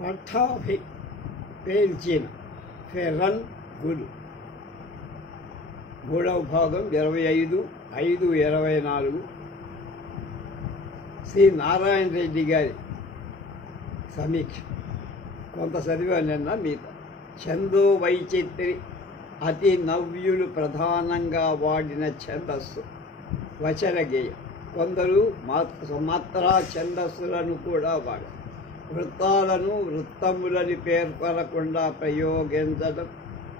Pattabhi పేల్చిన Ferran గురు. మూడవ భాగం 25/5/24. శ్రీ నారాయణ రెడ్డి గారి సమీక్ష. కొంత చదివా నిన్న మీతో. ఛందో వైచిత్రి అతి నవ్యులు ప్రధానంగా వాడిన ఛందస్సు వచన గేయం. కొందరు మాత్రా ఛందస్సులను కూడా వాడారు. వృత్తాలను వృత్తములని పేర్కొనకుండా ప్రయోగించడం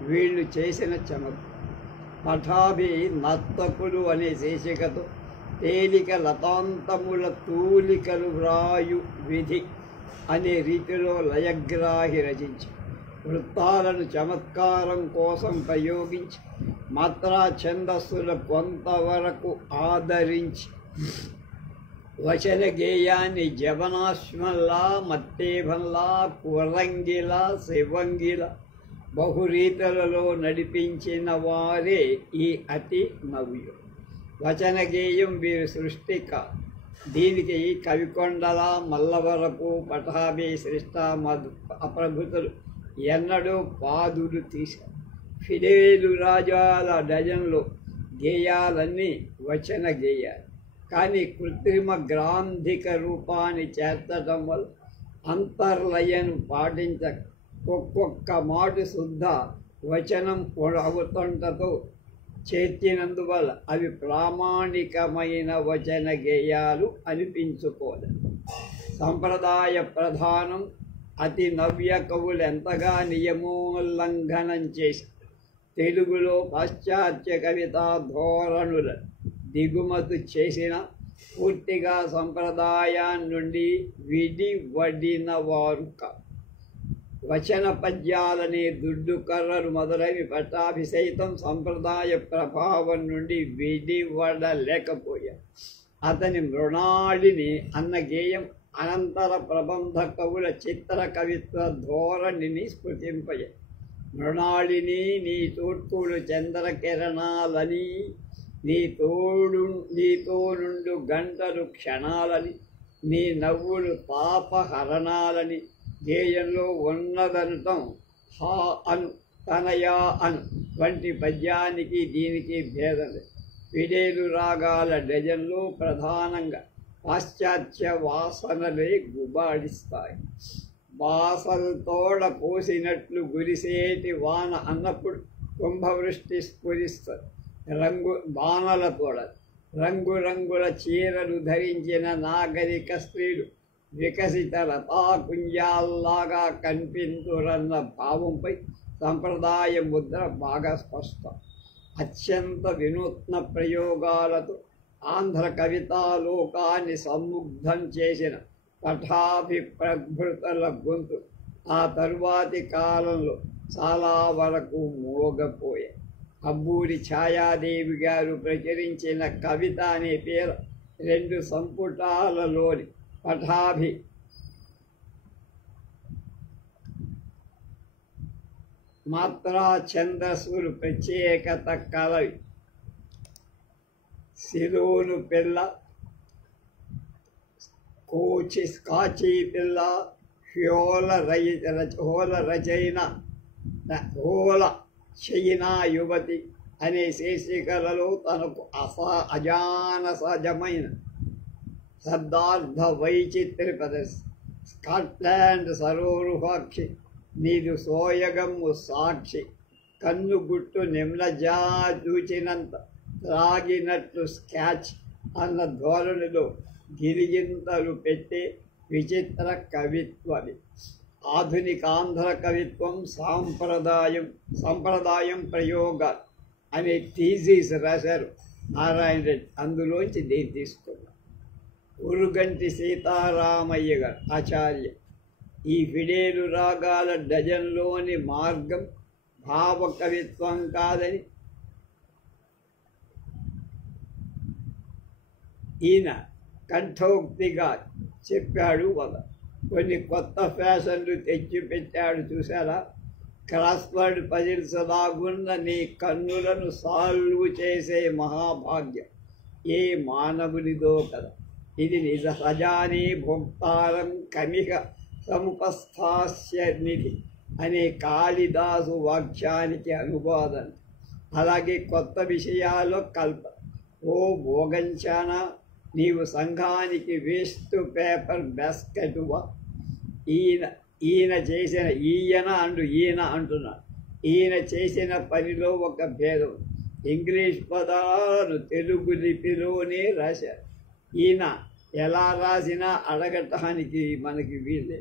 వీళ్ళు చేసిన చమత్కారం. పఠాభి నర్తకులు అనే శీర్షికతో తేలిక లతాంతముల తూలికలు వ్రాయు విధి అనే రీతిలో లయగ్రాహి రచించి వృత్తాలను చమత్కారం కోసం ప్రయోగించి మాత్రా ఛందస్సుల కొంతవరకు ఆదరించి వచన గేయాన్ని జవనాశ్వంలా, మత్తేభంలా, కురంగిలా, శివంగిలా బహురీతులలో నడిపించిన వారే ఈ అతి నవ్యులు. వచన గేయం వీరి సృష్టి కాదు. దీనికి కవికొండల, మల్లవరపు, పఠాభి, శ్రేష్ఠ అప్రభుతులు ఎన్నడూ పాదులు తీశారు. ఫిడేలు రాజాల డజన్లో గేయాలన్నీ వచన గేయాలు. కానీ కృత్రిమ గ్రాంధిక రూపాన్ని చేర్చడం వల్ల అంతర్లయను పాటించక ఒక్కొక్క మాట శుద్ధ వచనం అవుతుంటతో చేర్చినందువల్ల అవి ప్రామాణికమైన వచన గేయాలు అనిపించుకోలేదు. సంప్రదాయ ప్రధానం అతి నవ్య కవులు ఎంతగా నియమోల్లంఘనం చేసి తెలుగులో పాశ్చాత్య కవితా ధోరణుల దిగుమతి చేసిన పూర్తిగా సంప్రదాయాన్ని నుండి విడివడిన వారు కాదు. వచన పద్యాలనే దుడ్డు కర్రలు మొదలైన పట్టాభి సైతం సంప్రదాయ ప్రభావం నుండి విడివడలేకపోయారు. అతని మృణాళిని అన్న గేయం అనంతర ప్రబంధ కవుల చిత్ర కవిత్వ ధోరణిని స్ఫుతింపయ్యాయి. మృణాళిని నీ తూర్పులు చంద్రకిరణాలని, నీతో నుండు గంటలు క్షణాలని, నీ నవ్వులు పాపహరణాలని గేయంలో ఉన్నదనటం హా అను, తనయా అను వంటి పద్యానికి దీనికి భేదం లేదు. ఫిడేలు రాగాల డజన్లో ప్రధానంగా పాశ్చాత్య వాసనలే గుబాడిస్తాయి. బాసలతోడ పోసినట్లు గురిసేటి వాన అన్నప్పుడు కుంభవృష్టి స్ఫురిస్తుంది. బాణలతోడ రంగురంగుల చీరలు ధరించిన నాగరిక స్త్రీలు వికసిత లతాకుంజాల్లాగా కనిపించురన్న భావంపై సంప్రదాయ ముద్ర బాగా స్పష్టం. అత్యంత వినూత్న ప్రయోగాలతో ఆంధ్ర కవితాలోకాన్ని సముగ్ధం చేసిన పఠాభి ప్రభృతుల గొంతు ఆ తరువాతి కాలంలో చాలా వరకు మోగపోయాయి. అబ్బూరి ఛాయాదేవి గారు ప్రచురించిన కవిత అనే పేరు 2 సంపుటాలలోని పఠాభి మాత్రా ఛందస్సులు ప్రత్యేకత కలవి. సిలోను పిల్ల, కాచి పిల్ల, హోల చైనా యువతి అనే శీర్షికలలో తనకు అజానసజమైన శబ్దార్థ వైచిత్రి ప్రదర్శి. స్కాట్లాండ్ సరోరుహాక్షి, నీదు సోయగమ్ము సాక్షి, కన్నుగుట్టు నిమ్లజా చూచినంత త్రాగినట్లు స్కాచ్ అన్న ధోరణిలో గిరిగింతలు పెట్టే విచిత్ర కవిత్వది. ఆధునిక ఆంధ్ర కవిత్వం సంప్రదాయం ప్రయోగాలు అనే థీసిస్ రాశారు నారాయణ రెడ్డి. అందులోంచి దీన్ని తీసుకున్నారు. ఉరుగంటి సీతారామయ్య గారు ఆచార్య. ఈ ఫిడేలు రాగాల డజన్లోని మార్గం భావ కవిత్వం కాదని ఈయన కంఠోక్తిగా చెప్పాడు. కొన్ని కొత్త ఫ్యాషన్లు తెచ్చిపెట్టాడు చూసారా. క్రాస్వర్డ్ పజిల్స్ లాగున్న నీ కన్నులను సాల్వ్ చేసే మహాభాగ్యం ఏ మానవునిదో కదా. ఇది నిజ సజానీ భోక్తారం కమిక సముపస్థాస్య నిధి అనే కాళిదాసు వాక్యానికి అనువాదం. అలాగే కొత్త విషయాల్లో కల్ప. ఓ భోగంచాన, నీవు సంఘానికి వేస్ట్ పేపర్ బాస్కెటువా? ఈయన చేసిన ఈయన అంటున్నాడు. ఈయన చేసిన పనిలో ఒక భేదం. ఇంగ్లీష్ పదాలను తెలుగు లిపిలోనే రాశారు. ఈయన ఎలా రాసినా అడగటానికి మనకి వీలే.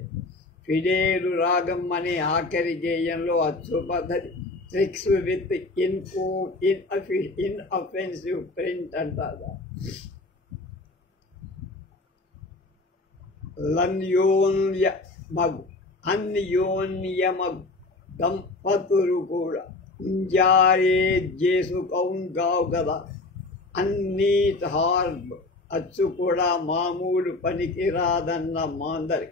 ఫిడేలు రాగం అనే ఆఖరి గేయంలో అచ్చు పద్ధతి ట్రిక్స్ విత్ ఇన్అఫెన్సివ్ ప్రింట్ అంటారు. అన్యోన్యమగు దంపతులు కూడా ఇంజారే చేసుకౌంగావు కదా. అన్నీట్ హార్బ్ అచ్చు కూడా మామూలు పనికి రాదన్న మాందరి.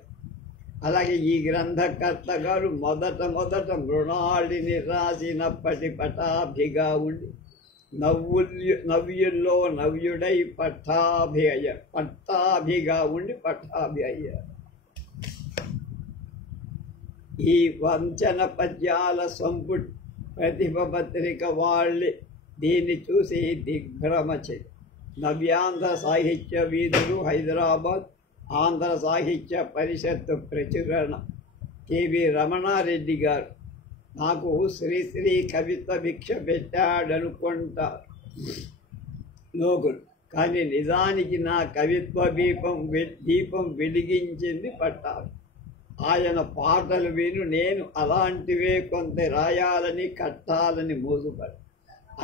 అలాగే ఈ గ్రంథకర్త గారు మొదట మృణాళిని రాసినప్పటి పటాభిగా ఉండి నవ్యుల్లో నవ్యుడై పట్టాభిగా ఉండి పట్టాభి అయ్యారు. ఈ వంచన పద్యాల సంపుటి ప్రతిభ పత్రిక వాళ్ళే దీన్ని చూసి దిగ్భ్రమ చెంది నవ్యాంధ్ర సాహిత్య వీధులు, హైదరాబాద్, ఆంధ్ర సాహిత్య పరిషత్తు ప్రచురణ కెవి రమణారెడ్డి గారు నాకు శ్రీశ్రీ కవిత్వ భిక్ష పెట్టాడనుకుంటారు లోకులు. కానీ నిజానికి నా కవిత్వ దీపం వెలిగించింది పట్టాభి. ఆయన పాటలు విను నేను అలాంటివే కొంత రాయాలని కట్టాలని మోసుపడి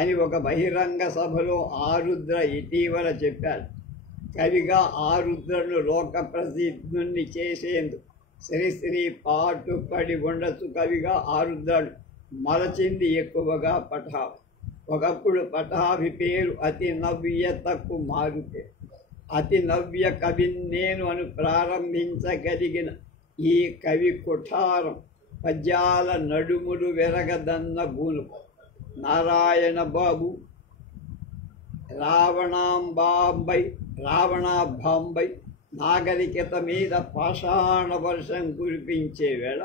అని ఒక బహిరంగ సభలో ఆరుద్ర ఇటీవల చెప్పాడు. కవిగా ఆరుద్రను లోక ప్రసిద్ధుణ్ణి చేసేందుకు శ్రీశ్రీ పాటుపడి ఉండొచ్చు. కవిగా ఆరుద్రను మలచింది ఎక్కువగా పటాభి. ఒకప్పుడు పటాభి పేరు అతి నవ్యతకు మారుపేరు. అతి నవ్య కవిని నేను అని ప్రారంభించగలిగిన ఈ కవి కుఠారం పద్యాల నడుములు వెరగదన్న బూనుకు నారాయణ బాబు రావణాంబాంబై నాగరికత మీద పాషాణ వర్షం కురిపించే వేళ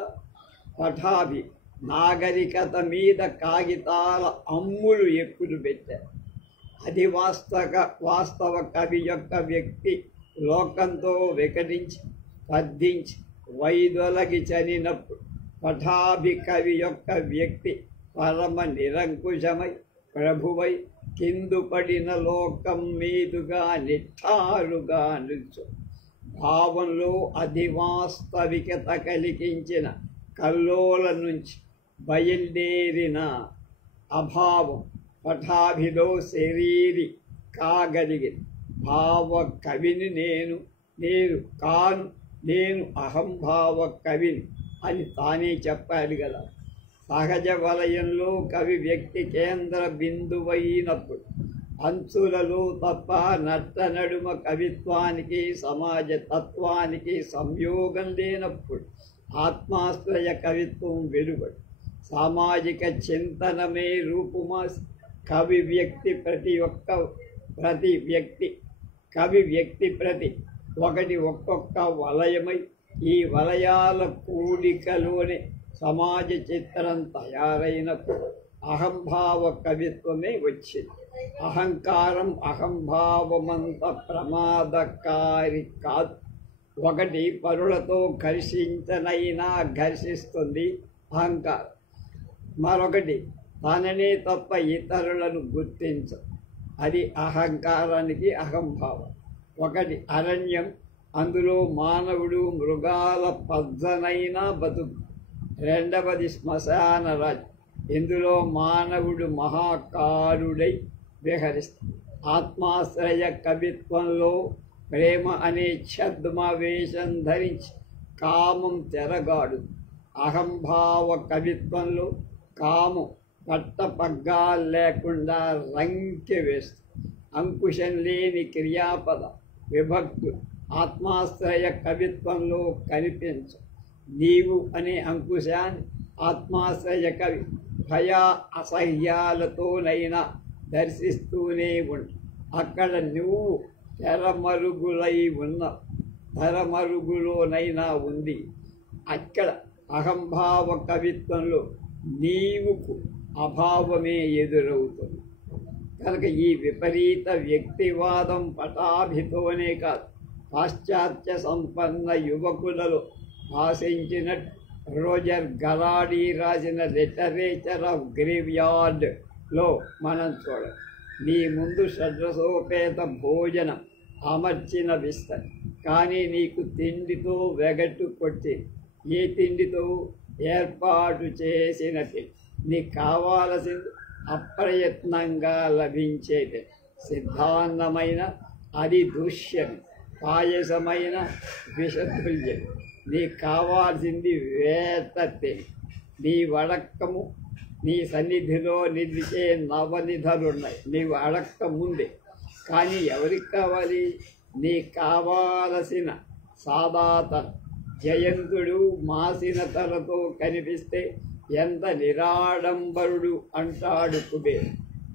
పటాభి నాగరికత మీద కాగితాల అమ్ములు ఎక్కులు పెట్టారు. అది వాస్తవ కవి యొక్క వ్యక్తి లోకంతో వికటించి పద్దించి వైదొలగి చనినప్పుడు పటాభి కవి యొక్క వ్యక్తి పరమ నిరంకుశమై ప్రభువై కిందు పడిన లోకం మీదుగా నిఠారుగా నిల్చు భావంలో అధివాస్తవికత కలిగించిన కల్లోల నుంచి బయలుదేరిన అభావం పటాభిలో శరీరి కాగలిగింది. భావ కవిని నేను అహంభావ కవిని అని తానే చెప్పాడు కదా. సహజ వలయంలో కవి వ్యక్తి కేంద్ర బిందువైనప్పుడు అంచులలో తప్ప నట్ట నడుమ కవిత్వానికి సమాజ తత్వానికి సంయోగం లేనప్పుడు ఆత్మాశ్రయ కవిత్వం వెలువడు. సామాజిక చింతనమే రూపుమాసి కవి వ్యక్తి ప్రతి ఒకటి ఒక్కొక్క వలయమై ఈ వలయాల కూడికలోనే సమాజ చిత్రం తయారైనప్పుడు అహంభావ కవిత్వమే వచ్చింది. అహంభావమంత ప్రమాదకారి కాదు. ఒకటి పరులతో ఘర్షించనైనా ఘర్షిస్తుంది అహంకారం. మరొకటి తననే తప్ప ఇతరులను గుర్తించదు. అది అహంకారానికి అహంభావం. ఒకటి అరణ్యం, అందులో మానవుడు మృగాల పద్ధనైనా బతుకు. రెండవది శ్మశాన రాజ్, ఇందులో మానవుడు మహాకారుడై విహరిస్తాడు. ఆత్మాశ్రయ కవిత్వంలో ప్రేమ అనే ఛద్మవేషం ధరించి కామం తెరగాడు. అహంభావ కవిత్వంలో కామం పట్టపగ్గాలు లేకుండా రంకె వేస్తుంది. అంకుశం లేని క్రియాపద విభక్తులు ఆత్మాశ్రయ కవిత్వంలో కనిపించు. నీవు అనే అంకుశాన్ని ఆత్మాశ్రయ కవి భయ అసహ్యాలతోనైనా దర్శిస్తూనే ఉండు. అక్కడ నువ్వు తెరమరుగులై ఉన్న ధరమరుగులోనైనా ఉంది. అక్కడ అహంభావ కవిత్వంలో నీవుకు అభావమే ఎదురవుతుంది. కనుక ఈ విపరీత వ్యక్తివాదం పటాభితోనే కాదు, పాశ్చాత్య సంపన్న యువకులలో ఆశించినట్టు రోజర్ గలాడీ రాసిన లిటరేచర్ ఆఫ్ గ్రేవ్యార్డ్లో మనం చూడాలి. నీ ముందు షడ్రసోపేత భోజనం అమర్చిన విస్తరి, కానీ నీకు తిండితో వెగట్టు కొట్టి, ఏ తిండితో ఏర్పాటు చేసిన తిండి, నీకు కావాల్సింది అప్రయత్నంగా లభించేది. సిద్ధాన్నమైన అది దూష్యం, పాయసమైన విషతుల్యం. నీకు కావాల్సింది వేటతే. నీ వడక్కము నీ సన్నిధిలో నిలిచే నవనిధలున్నాయి, నీవు అడక్క ముందే. కానీ ఎవరికి కావాలి? నీకు కావాల్సిన సాదాతన జయంతుడు మాసిన తలతో కనిపిస్తే ఎంత నిరాడంబరుడు అంటాడు కుబేర్.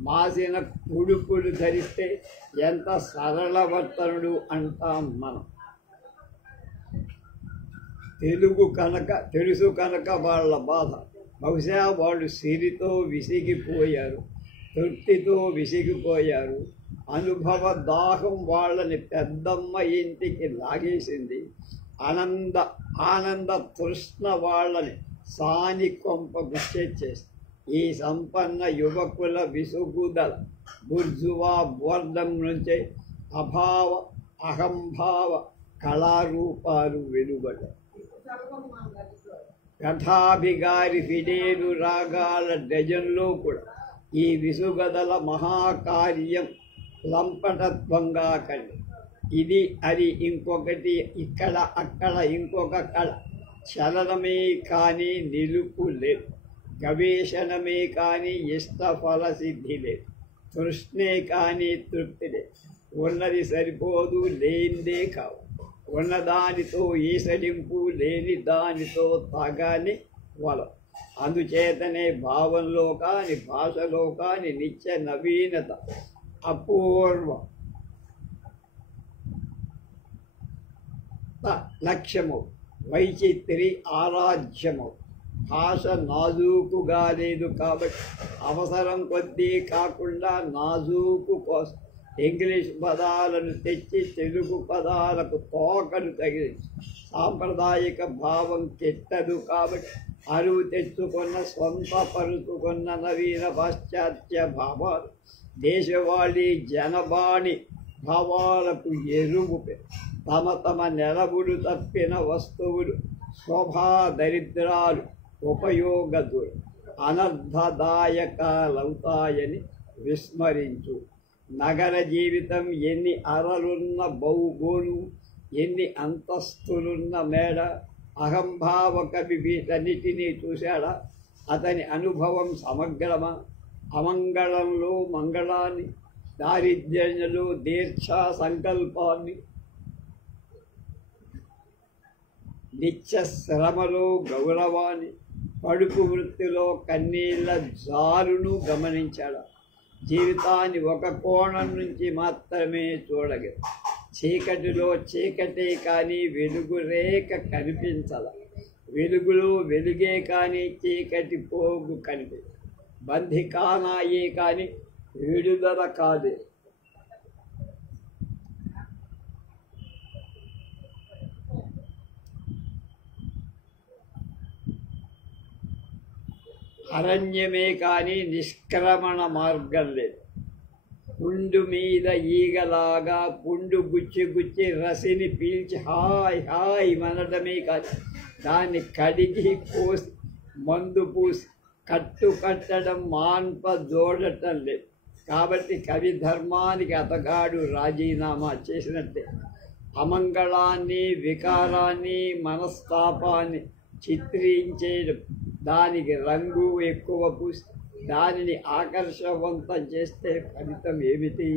మాసిన కుడుపులు ధరిస్తే ఎంత సరళవర్తనుడు అంటాం మనం. తెలుసు కనుక వాళ్ళ బాధ. బహుశా వాళ్ళు సిరితో విసిగిపోయారు, తృప్తితో విసిగిపోయారు. అనుభవ దాహం వాళ్ళని పెద్దమ్మ ఇంటికి లాగేసింది. ఆనంద తృష్ణ వాళ్ళని సాని కొంప గుచ్చేసేసి ఈ సంపన్న యువకుల విసుగుదల బుర్జువా బోర్డం నుంచే అభావ అహంభావ కళారూపాలు వెలువడ్డాయి. కథాభిగారి ఫిడేలు రాగాల డజన్లో కూడా ఈ విసుగదల మహాకార్యం లంపటత్వంగా కండి. ఇది అది ఇంకొకటి, ఇక్కడ అక్కడ ఇంకొక కళ. చలనమే కానీ నిలుపు లేదు, గవేషణమే కానీ ఇష్టఫల సిద్ధి లేదు, తృష్ణే కానీ తృప్తి లేదు. ఉన్నది సరిపోదు, లేనిదే కావు. ఉన్నదానితో ఈసడింపు, లేని దానితో తాగాని వలం. అందుచేతనే భావంలో కాని భాషలో కాని నిత్య నవీనత, అపూర్వ లక్ష్యము, వైచిత్రి ఆరాధ్యము. భాష నాజూకుగా లేదు కాబట్టి అవసరం కొద్దీ కాకుండా నాజూకు కోసం ఇంగ్లీష్ పదాలను తెచ్చి తెలుగు పదాలకు తోకలు తగిలించి సాంప్రదాయిక భావం కెట్టదు కాబట్టి అరువు తెచ్చుకున్న స్వంతపరుచుకున్న నవీన పాశ్చాత్య భావాలు దేశవాళీ జనబాణి భావాలకు ఎరువు తమ తమ నెలవులు తప్పిన వస్తువులు శోభా దరిద్రాలు ఉపయోగదులు అనర్థదాయకాలవుతాయని విస్మరించు. నగర జీవితం ఎన్ని అరలున్న బౌగోలు, ఎన్ని అంతస్తులున్న మేడ. అహంభావ కవి వీటన్నిటినీ చూశాడా? అతని అనుభవం సమగ్రమా? అమంగళంలో మంగళాన్ని, దారిద్ర్యంలో దీర్ఘ సంకల్పాన్ని, నిత్య శ్రమలో గౌరవాన్ని, కడుపు వృత్తిలో కన్నీళ్ళ జారును గమనించాడా? జీవితాన్ని ఒక కోణం నుంచి మాత్రమే చూడగలరు. చీకటిలో చీకటే కానీ వెలుగు రేఖ కనిపించద. వెలుగులో వెలుగే కానీ చీకటి పోగు కనిపించదు. బంధికానాయే కానీ విడుదల కాదే. అరణ్యమే కానీ నిష్క్రమణ మార్గం లేదు. పుండు మీద ఈగలాగా పుండు గుచ్చి గుచ్చి రసిని పీల్చి హాయ్ హాయ్ మనడమే కాదు, దాన్ని కడిగి కోసి మందు పూసి కట్టు కట్టడం మాన్ప జోడటం లేదు. కాబట్టి కవి ధర్మానికి అతగాడు రాజీనామా చేసినట్టే. అమంగళాన్ని, వికారాన్ని, మనస్తాపాన్ని చిత్రించేయడం, దానికి రంగు ఎక్కువ పూసి దానిని ఆకర్షవంతం చేస్తే ఫలితం ఏమిటి?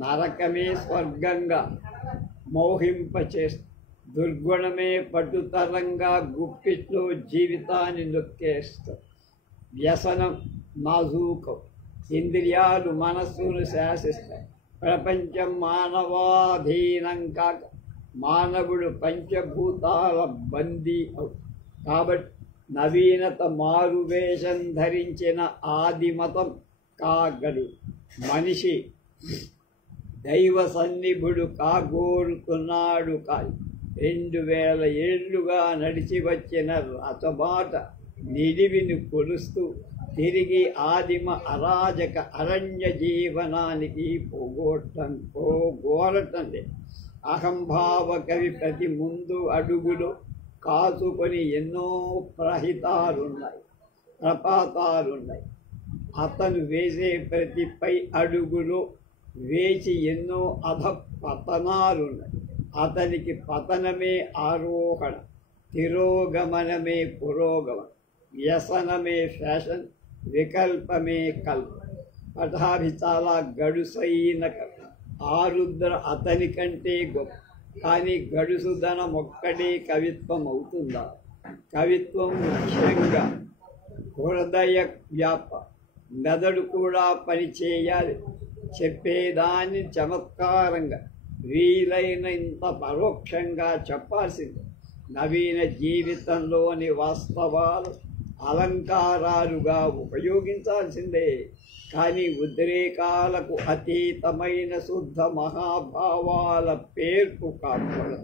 నరకమే స్వర్గంగా మోహింపచేస్తుంది. దుర్గుణమే పట్టుతరంగా గుప్పిట్లో జీవితాన్ని నొక్కేస్తుంది. వ్యసనం నాజూకం, ఇంద్రియాలు మనస్సును శాసిస్తాయి. ప్రపంచం మానవాధీనం కాక మానవుడు పంచభూతాల బందీ కాబట్టి నవీనత మారువేషం ధరించిన ఆదిమతం కాగడు. మనిషి దైవ సన్నిభుడు కాగోరుతున్నాడు. 2000 ఏళ్లుగా నడిచి వచ్చిన రథబాట నిడివిని కొలుస్తూ తిరిగి ఆదిమ అరాజక అరణ్య జీవనానికి పోగోరటండి. అహంభావ కవి ప్రతి ముందు అడుగులు కాచుకొని ఎన్నో ప్రపాతాలున్నాయి. అతను వేసే ప్రతి పై అడుగులు వేచి ఎన్నో పతనాలున్నాయి. అతనికి పతనమే ఆరోహణ, తిరోగమనమే పురోగమనం, వ్యసనమే ఫ్యాషన్, వికల్పమే కల్పన. పటాభి చాలా గడుసైన కవి. ఆరుద్ర అతని కంటే గొప్ప. కానీ గడుసుదనం ఒక్కడే కవిత్వం అవుతుందా? కవిత్వం ముఖ్యంగా హృదయ వ్యాప, మెదడు కూడా పనిచేయాలి. చెప్పేదాన్ని చమత్కారంగా వీలైనంత పరోక్షంగా చెప్పాల్సింది. నవీన జీవితంలోని వాస్తవాలు అలంకారాలుగా ఉపయోగించాల్సిందే. కానీ ఉద్రేకాలకు అతీతమైన శుద్ధ మహాభావాల పేర్పు కవిత్వం.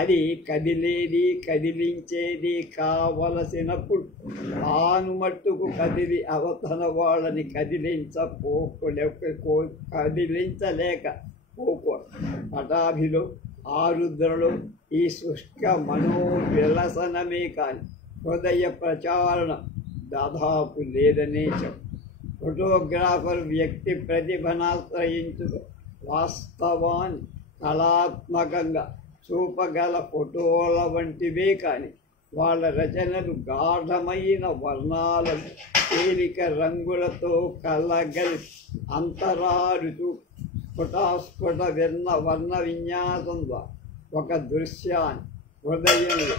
అది కదిలేది, కదిలించేది కావలసినప్పుడు తాను మట్టుకు కదిలి అవతల వాళ్ళని కదిలించలేకపోకూడదు. పటాభిలో, ఆరుద్రలో ఈ శుష్క మనోవిలసనమే కానీ హృదయ ప్రచారణ దాదాపు లేదనే చెప్పు. ఫోటోగ్రాఫర్ వ్యక్తి ప్రతిభనాశ్రయించు వాస్తవాన్ని కళాత్మకంగా చూపగల ఫోటోల వంటివే కానీ వాళ్ళ రచనలు గాఢమైన వర్ణాలను తేలిక రంగులతో కలగలి అంతరాలు స్ఫుటాస్ఫుట వర్ణ విన్యాసం ద్వారా ఒక దృశ్యాన్ని హృదయంలో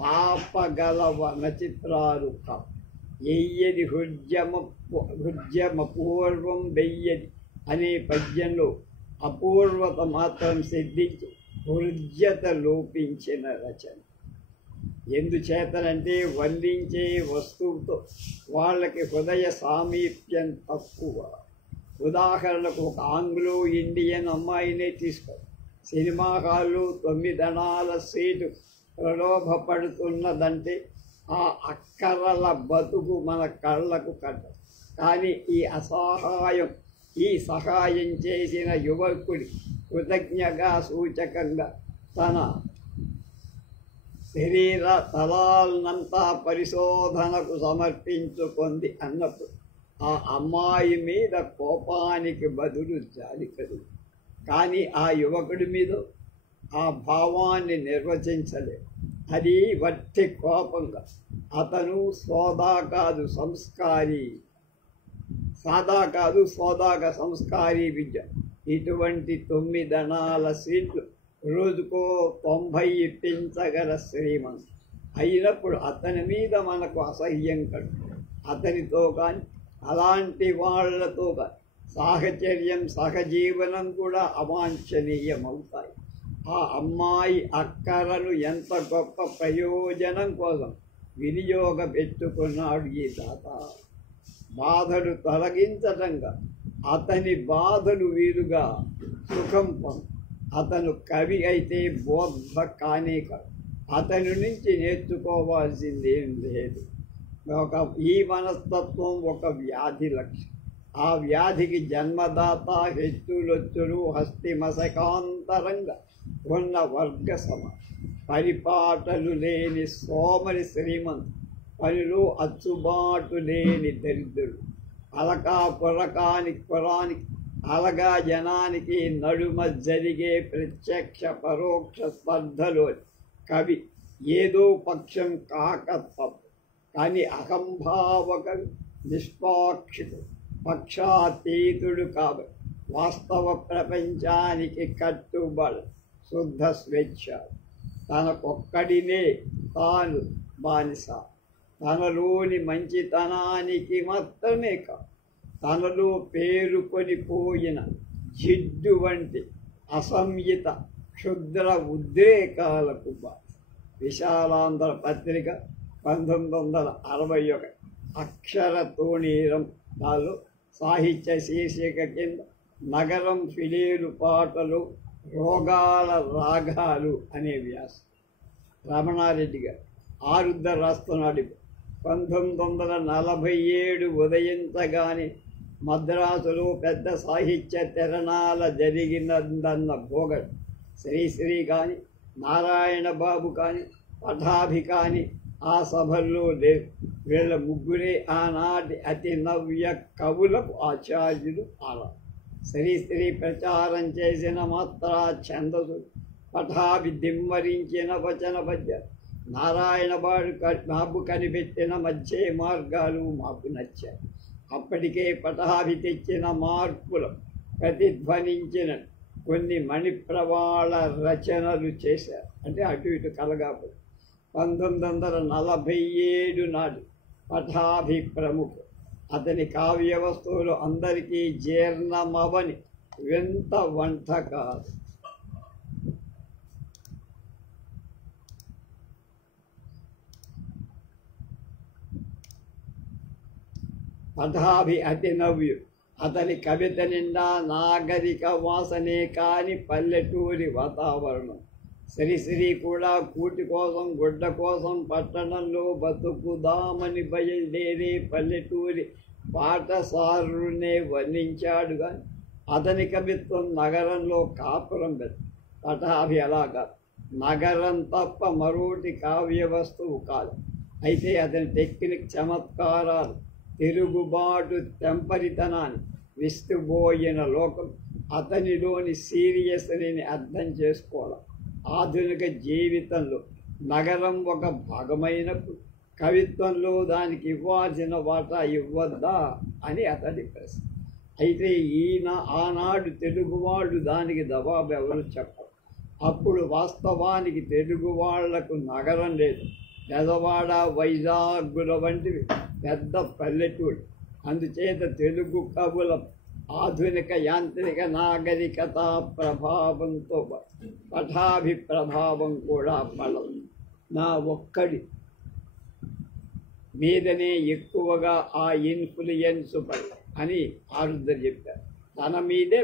పాపగల వర్ణచిత్రాలు కావు. ఎయ్యది హృద్యమ పూర్వం వెయ్యది అనే పద్యంలో అపూర్వత మాత్రం సిద్ధించి హృద్యత లోపించిన రచన. ఎందుచేతనంటే వర్ణించే వస్తువుతో వాళ్ళకి హృదయ సామీప్యం తక్కువ. ఉదాహరణకు ఒక ఆంగ్లో ఇండియన్ అమ్మాయినే తీసుకో. సినిమా హాల్లో 9 అణాల సీటు ప్రలోభపడుతున్నదంటే ఆ అక్కరల బతుకు మన కళ్ళకు కట్టదు. కానీ ఈ సహాయం చేసిన యువకుడి కృతజ్ఞగా సూచకంగా తన శరీర తలాలనంతా పరిశోధనకు సమర్పించుకుంది అన్నప్పుడు ఆ అమ్మాయి మీద కోపానికి బదులు జాలి కలుగు. కానీ ఆ యువకుడి మీద ఆ భావాన్ని నిర్వచించలేదు. అది వట్టి కోపంగా. అతను సోదాగా సంస్కారీ విద్య. ఇటువంటి 9 అణాల సీట్లు రోజుకో 90 ఇప్పించగల శ్రీమంత్ అయినప్పుడు అతని మీద మనకు అసహ్యం కడు. అతనితో కానీ అలాంటి వాళ్లతో కానీ సాహచర్యం, సహజీవనం కూడా అవాంఛనీయమవుతాయి. ఆ అమ్మాయి అక్కరను ఎంత గొప్ప ప్రయోజనం కోసం వినియోగపెట్టుకున్నాడు ఈ దాత. బాధలు తొలగించటంగా అతని బాధలు వీలుగా సుఖం పొందు. అతను కవి అయితే బోధ కానే కాదు. అతని నుంచి నేర్చుకోవాల్సిందేం లేదు. ఈ మనస్తత్వం ఒక వ్యాధి లక్షణం. ఆ వ్యాధికి జన్మదాత హెచ్చులొచ్చులు హస్తిమశకాంతరంగా ఉన్న వర్గ పరిపాటలు లేని సోమరి శ్రీమంతు, పనిలో అచ్చుబాటు లేని దరిద్రుడు, అలకా పురానికి అలగా జనానికి నడుమ జరిగే ప్రత్యక్ష పరోక్ష స్పర్ధలో కవి ఏదో పక్షం కాక తప్పు. కానీ అహంభావక నిష్పాక్షితుడు, పక్షాతీతుడు కాబట్టి వాస్తవ ప్రపంచానికి కట్టుబడి శుద్ధ స్వేచ్ఛ. తనకొక్కడినే తాను బానిస. తనలోని మంచితనానికి మాత్రమే కాదు, తనలో పేరుకొని పోయిన జిడ్డు వంటి అసంయత క్షుద్ర ఉద్రేకాలకు విశాలాంధ్ర పత్రిక 1961 అక్షర తోణీరం నాలో సాహిత్య శీర్షిక కింద నగరం ఫిలేలు పాటలు రోగాల రాగాలు అనే వ్యాసం. రమణారెడ్డి గారు ఆరుద్ర రాస్తున్నాడు. 1947 ఉదయించగానే మద్రాసులో పెద్ద సాహిత్య తిరణాల జరిగినందన్న భోగడు శ్రీశ్రీ కానీ నారాయణ బాబు కానీ పఠాభి కానీ ఆ సభల్లో లేరు. వీళ్ళ ముగ్గురే ఆనాటి అతి నవ్య కవులకు ఆచార్యులు. అలా శ్రీశ్రీ ప్రచారం చేసిన మాత్రా ఛందసు, పఠాభి దిమ్మరించిన వచన పద్య, నారాయణ బాబు కనిపెట్టిన మధ్య మార్గాలు మాకు నచ్చాయి. అప్పటికే పఠాభి తెచ్చిన మార్పులు ప్రతిధ్వనించిన కొన్ని మణిప్రవాళ రచనలు చేశారు. అంటే అటు ఇటు కలగాపు 1947 నాటి పఠాభి ప్రముఖ. అతని కావ్య వస్తువులు అందరికీ జీర్ణమవని వింత వంట కాదు. పఠాభి అతి నవ్యుడు. అతని కవిత నిండా నాగరిక వాసనే కాని పల్లెటూరి వాతావరణం. శ్రీశ్రీ కూడా కూటి కోసం గుడ్డ కోసం పట్టణంలో బతుకుదామని బయలుదేరి పల్లెటూరి పాఠశాలునే వర్ణించాడు. కానీ అతని కవిత్వం నగరంలో కాపురం పెద్ద. పఠాభి అలాగా నగరం తప్ప మరోటి కావ్య వస్తువు కాదు. అయితే అతని టెక్నిక్ చమత్కారాలు, తిరుగుబాటు తెంపరితనాన్ని విస్తుబోయిన లోకం అతనిలోని సీరియస్ని అర్థం చేసుకోవాలి. ఆధునిక జీవితంలో నగరం ఒక భాగమైనప్పుడు కవిత్వంలో దానికి ఇవ్వాల్సిన వాటా ఇవ్వద్దా అని అతడి ప్రశ్న. అయితే ఆనాడు తెలుగువాళ్ళు దానికి జవాబు ఎవరు చెప్పరు. అప్పుడు వాస్తవానికి తెలుగు వాళ్లకు నగరం లేదు. పెదవాడ, వైజాగ్గుల వంటివి పెద్ద పల్లెటూరు. అందుచేత తెలుగు కవుల ఆధునిక యాంత్రిక నాగరికత ప్రభావంతో పఠాభి ప్రభావం కూడా పడదు. నా ఒక్కడి మీదనే ఎక్కువగా ఆ ఇన్ఫ్లుయెన్స్ పడి అని ఆరుద్ర చెప్పారు. తన మీదే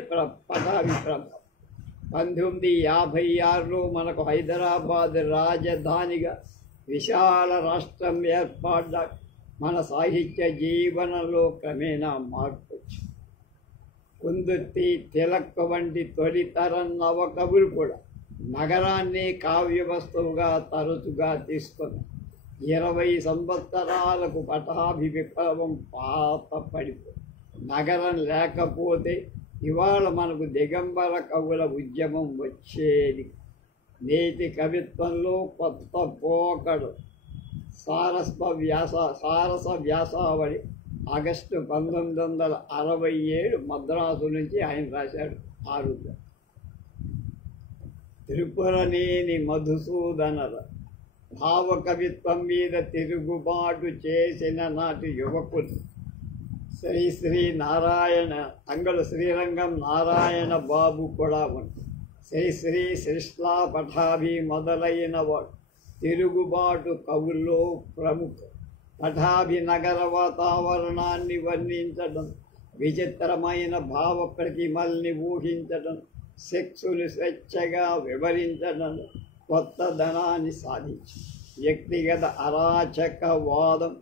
పఠాభి ప్రభావం. 1956లో మనకు హైదరాబాద్ రాజధానిగా విశాల రాష్ట్రం ఏర్పడ్డా మన సాహిత్య జీవనంలో క్రమేణా మార్పు వచ్చింది. కుందుర్తి, తిలక్ వంటి తొలితరం నవకవులు కూడా నగరాన్ని కావ్య వస్తువుగా తరచుగా తీసుకున్నారు. 20 సంవత్సరాలకు పఠాభి విప్లవం పాత పడిపోయింది. నగరం లేకపోతే ఇవాళ మనకు దిగంబర కవుల ఉద్యమం వచ్చేది. నేటి కవిత్వంలో కొత్త పోకడు సారస వ్యాసావళి ఆగస్టు 1967 మద్రాసు నుంచి ఆయన రాశాడు. ఆరుద్ర త్రిపురనేని మధుసూదనర భావ కవిత్వం మీద తిరుగుబాటు చేసిన నాటి యువకులు శ్రీ నారాయణ అంగళ శ్రీరంగం నారాయణ బాబు కూడా ఉంది. శ్రీ శ్రీశ్లా పఠాభి మొదలైన వాడు తిరుగుబాటు కవుల్లో ప్రముఖ. పఠాభి నగర వాతావరణాన్ని వర్ణించడం, విచిత్రమైన భావ ప్రతిమల్ని ఊహించడం, సెక్సులు స్వేచ్ఛగా వివరించడం కొత్త ధనాన్ని సాధించి వ్యక్తిగత అరాచకవాదం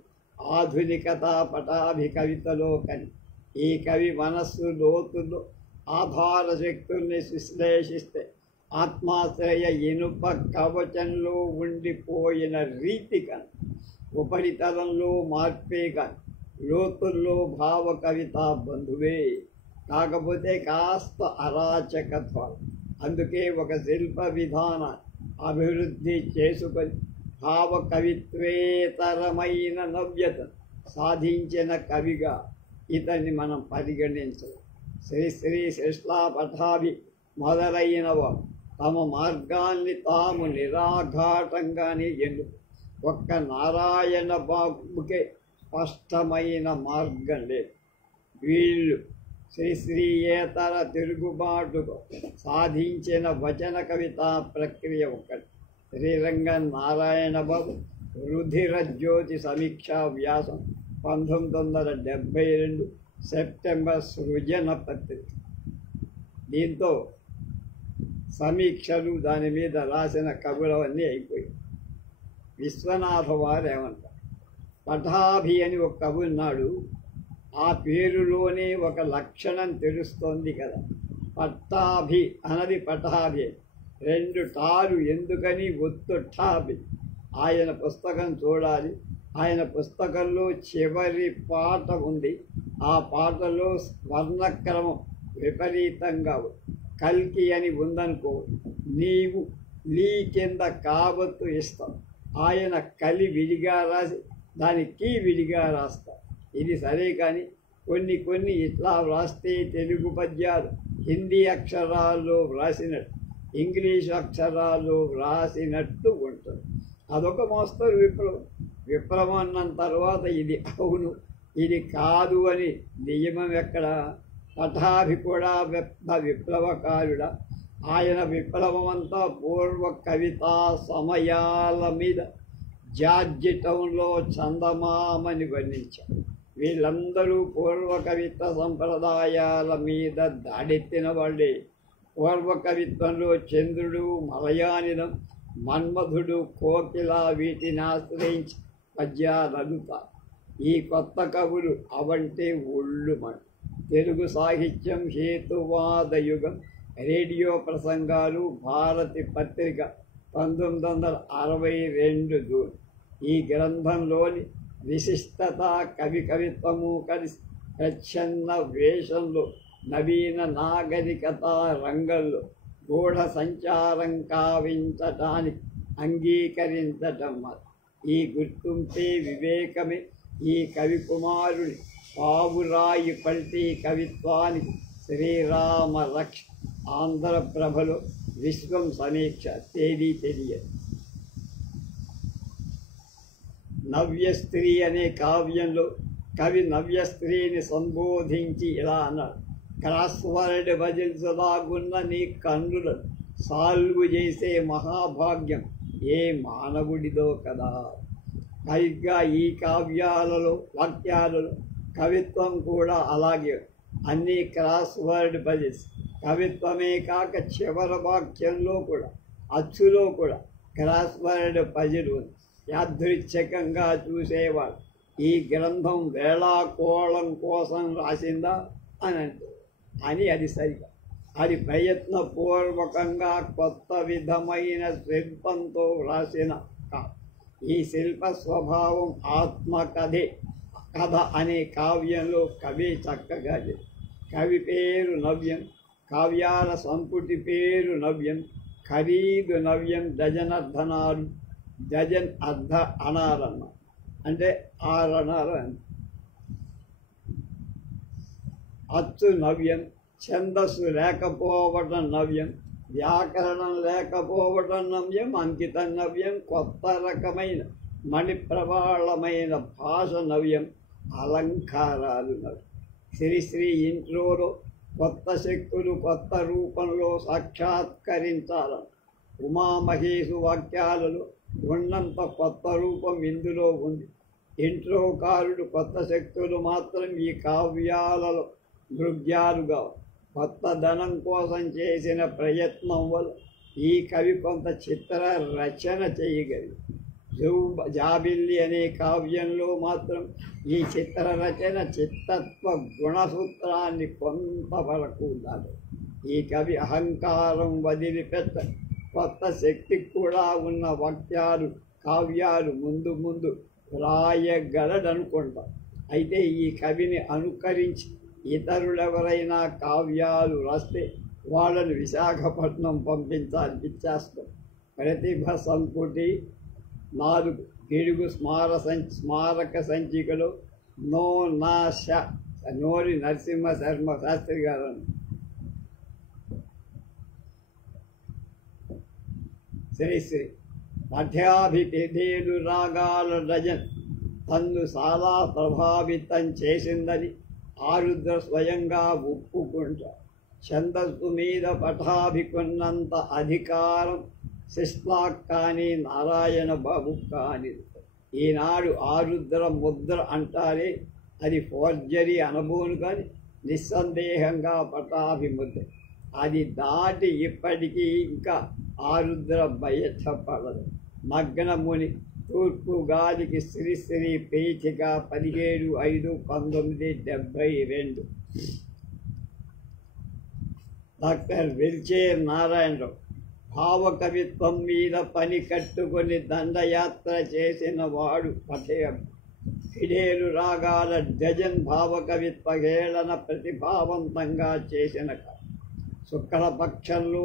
ఆధునికత పఠాభి కవితలో కని ఈ కవి మనస్సు లోతుల్లో ఆధార శక్తుల్ని విశ్లేషిస్తే ఆత్మాశ్రయ ఇనుప కవచంలో ఉండిపోయిన రీతి కను ఉపరితలంలో మార్పే కానీ లోతుల్లో భావ కవిత బంధువే. కాకపోతే కాస్త అరాచకత్వాలు. అందుకే ఒక శిల్ప విధానాన్ని అభివృద్ధి చేసుకొని భావ కవిత్వేతరమైన నవ్యతను సాధించిన కవిగా ఇతన్ని మనం పరిగణించాలి. శ్రీ శ్రీశ్లా పఠాభి మొదలైన వారు తమ మార్గాన్ని తాము నిరాఘాటంగానే ఎన్నుకు. ఒక్క నారాయణ బాబుకే స్పష్టమైన మార్గం లేదు. వీళ్ళు శ్రీశ్రీయేతర తిరుగుబాటుకు సాధించిన వచన కవితా ప్రక్రియ ఒకటి. శ్రీరంగనారాయణ బాబు రుధిరజ్యోతి సమీక్షా వ్యాసం 1972 సెప్టెంబర్ సృజన పత్రిక. దీంతో సమీక్షలు దాని మీద రాసిన కవులవన్నీ అయిపోయాయి. విశ్వనాథ వారు ఏమంటారు, పఠాభి అని ఒక కవి ఉన్నాడు. ఆ పేరులోనే ఒక లక్షణం తెలుస్తోంది కదా. పట్టాభి అన్నది పఠాభి, 2 టాలు ఎందుకని ఒత్తుఠాభి. ఆయన పుస్తకం చూడాలి. ఆయన పుస్తకంలో చివరి పాట ఉంది. ఆ పాటలో వర్ణక్రమం విపరీతంగా కల్కి అని ఉందనుకో, నీవు లీ కింద కావత్తు ఇస్తావు. ఆయన కలి విడిగా రాసి దానికి విడిగా రాస్తావు. ఇది సరే, కానీ కొన్ని ఇట్లా వ్రాస్తే తెలుగు పద్యాలు హిందీ అక్షరాల్లో వ్రాసినట్టు, ఇంగ్లీష్ అక్షరాల్లో వ్రాసినట్టు ఉంటుంది. అదొక మోస్తరు విప్లవం అన్న తర్వాత ఇది అవును ఇది కాదు అని నియమం ఎక్కడ? పఠాభి కూడా విప్లవకారుడా? ఆయన విప్లవం అంతా పూర్వ కవితా సమయాల మీద జార్జి టౌన్లో చందమామని వర్ణించారు. వీళ్ళందరూ పూర్వ కవిత్వ సంప్రదాయాల మీద దాడెత్తిన వాళ్ళే. పూర్వ కవిత్వంలో చంద్రుడు, మలయానిలం, మన్మధుడు, కోకిల వీటిని ఆశ్రయించి పద్యాలు అదుతారు. ఈ కొత్త కవులు అవంటే ఒళ్ళుమంట. తెలుగు సాహిత్యం హేతువాద యుగం, రేడియో ప్రసంగాలు, భారతి పత్రిక 1962 జూన్. ఈ గ్రంథంలోని విశిష్టత కవిత్వము కలిసి ప్రచ్ఛన్న వేషంలో నవీన నాగరికత రంగంలో గూఢ సంచారం కావించటానికి అంగీకరించటం. ఈ గుర్తింపే వివేకమే ఈ కవి కుమారుడి పావురాయి పల్టీ కవిత్వానికి శ్రీరామ రక్ష. ఆంధ్రప్రభలో విశ్వం సమీక్ష, తేదీ తెలియదు. నవ్యస్త్రీ అనే కావ్యంలో కవి నవ్యస్త్రీని సంబోధించి ఇలా అన్నాడు, క్రాస్వర్డ్ వజిల్సలాగున్న నీ కన్నులను సాల్వు చేసే మహాభాగ్యం ఏ మానవుడిదో కదా. పైగా ఈ వాక్యాలలో కవిత్వం కూడా అలాగే. అన్ని క్రాస్వర్డ్ పజిల్స్. కవిత్వమే కాక చివరి వాక్యంలో కూడా, అచ్చులో కూడా క్రాస్వర్డ్ పజిల్ ఉంది. యాదృచ్ఛికంగా చూసేవాడు ఈ గ్రంథం వేళాకోళం కోసం రాసిందా అని అది సరిగా, అది ప్రయత్నపూర్వకంగా కొత్త విధమైన శిల్పంతో వ్రాసిన ఈ శిల్ప స్వభావం ఆత్మకథే. కథ అనే కావ్యంలో కవి చక్కగా కవి పేరు నవ్యం, కావ్యాల సంపుటి పేరు నవ్యం, ఖరీదు నవ్యం, డజన్ అర్ధ అనాలన్న, అంటే 6 అనాలు. అచ్చు నవ్యం, ఛందస్సు లేకపోవడం నవ్యం, వ్యాకరణం లేకపోవడం నవ్యం, అంకితం నవ్యం, కొత్త రకమైన మణిప్రవాళమైన భాష నవ్యం, అలంకారాలు నవ్యం. శ్రీశ్రీ ఇంట్లోలో కొత్త శక్తులు కొత్త రూపంలో సాక్షాత్కరించాలని ఉమామహేశు వాక్యాలలో ఉన్నంత కొత్త రూపం ఇందులో ఉంది. ఇంట్రోకారుడు కొత్త శక్తులు మాత్రం ఈ కావ్యాలలో దృగ్యాలుగా కొత్త ధనం కోసం చేసిన ప్రయత్నం వల్ల ఈ కవి కొంత చిత్ర రచన చేయగలిగి. జాబిల్లి అనే కావ్యంలో మాత్రం ఈ చిత్ర రచన చిత్తత్వ గుణసూత్రాన్ని కొంతవరకు ఉండాలి. ఈ కవి అహంకారం వదిలిపెట్ట కొత్త శక్తి కూడా ఉన్న కావ్యాలు ముందు రాయగలడనుకుంటా. అయితే ఈ కవిని అనుకరించి ఇతరులెవరైనా కావ్యాలు రాస్తే వాళ్ళను విశాఖపట్నం పంపించాలి. ప్రతిభ సంపుటి 4 గిడుగు స్మారక సంచికలో నోరి నరసింహ శర్మ శాస్త్రి గారు శ్రీశ్రీ పఠ్యాభిపేదేలు రాగాల డజన్ తన్ను చాలా ప్రభావితం చేసిందని ఆరుద్ర స్వయంగా ఒప్పుకుంటారు. ఛందస్సు మీద పటాభికున్నంత అధికారం శిష్లాక్ కానీ నారాయణ బాబు కానీ. ఈనాడు ఆరుద్ర ముద్ర అంటారే, అది ఫోర్జరీ అనబోను, కానీ నిస్సందేహంగా పటాభిముద్ర. అది దాటి ఇప్పటికీ ఇంకా ఆరుద్ర బయటపడదు. మగ్నముని తూర్పు గాలికి శ్రీశ్రీ పీఠిక 17/5/1972. డాక్టర్ విల్చేర్ నారాయణరావు భావకవిత్వం మీద పని కట్టుకొని దండయాత్ర చేసిన వాడు పటేల్. ఫిడేలు రాగాల డజన్ భావకవిత్వ హేళన ప్రతిభావంతంగా చేసిన శుక్లపక్షంలో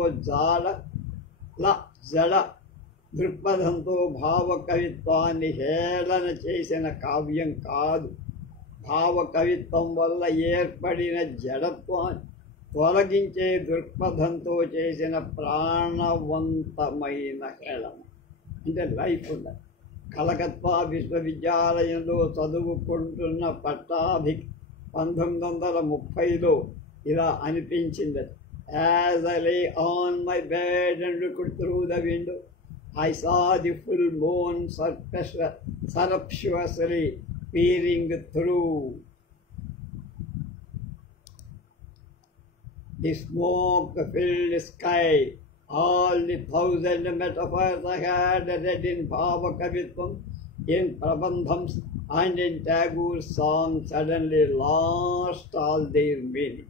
జడ దృక్పథంతో భావకవిత్వాన్ని హేళన చేసిన కావ్యం కాదు. భావకవిత్వం వల్ల ఏర్పడిన జడత్వాన్ని తొలగించే దృక్పథంతో చేసిన ప్రాణవంతమైన హేళన. అంటే లైఫ్ ఉండాలి. కలకత్తా విశ్వవిద్యాలయంలో చదువుకుంటున్న పట్టాభి 1930లో ఇలా అనిపించింది. As I lay on my bed and looked through the window, I saw the full moon surreptitiously peering through the smoke-filled sky. All the 1,000 metaphors I had read in Bhavakavitvam, in Prabandhams and in Tagore's song suddenly lost all their meaning.